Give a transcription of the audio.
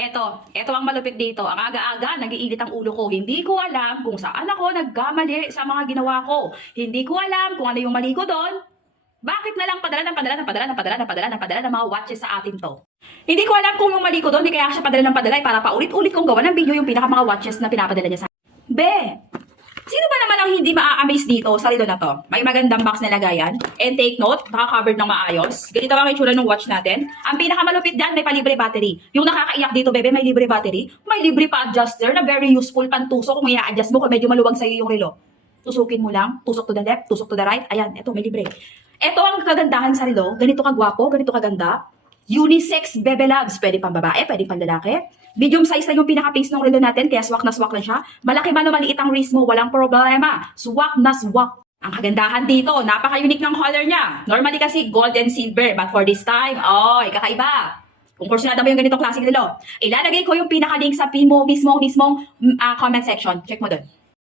Eto ang malupit dito. Ang aga-aga, nagiinit ang ulo ko. Hindi ko alam kung saan ako nagkamali sa mga ginawa ko. Hindi ko alam kung ano yung mali ko doon. Bakit na lang padala ng mga watches sa atin to? Hindi ko alam kung yung mali ko doon, hindi kaya siya padala ng padala para paulit-ulit kong gawa ng video yung pinaka mga watches na pinapadala niya sa akin. Sino ba naman ang hindi maa-amaze dito sa relo na to? May magandang box na lagayan. And take note, naka-covered ng maayos. Ganito ang itsura ng watch natin. Ang pinakamalupit dyan, may palibre battery. Yung nakakaiyak dito, bebe, may libre battery. May libre pa adjuster na very useful pantusok kung i-adjust mo kung medyo maluwag sa'yo yung relo. Tusukin mo lang, tusok to the left, tusok to the right. Ayan, eto, may libre. Eto ang kagandahan sa relo. Ganito kagwapo, ganito kaganda. Unisex bebe loves. Pwede pang babae, pwede pang lalaki. Medium size na yung pinaka-face ng relo natin, kaya swak na swak lang siya. Malaki man o maliit ang wrist mo, walang problema. Swak na swak. Ang kagandahan dito, napaka-unique ng color niya. Normally kasi gold and silver, but for this time, kakaiba. Kung kursunada mo yung ganitong klaseng relo, ilalagay ko yung pinaka-link sa pin mo mismong comment section. Check mo doon.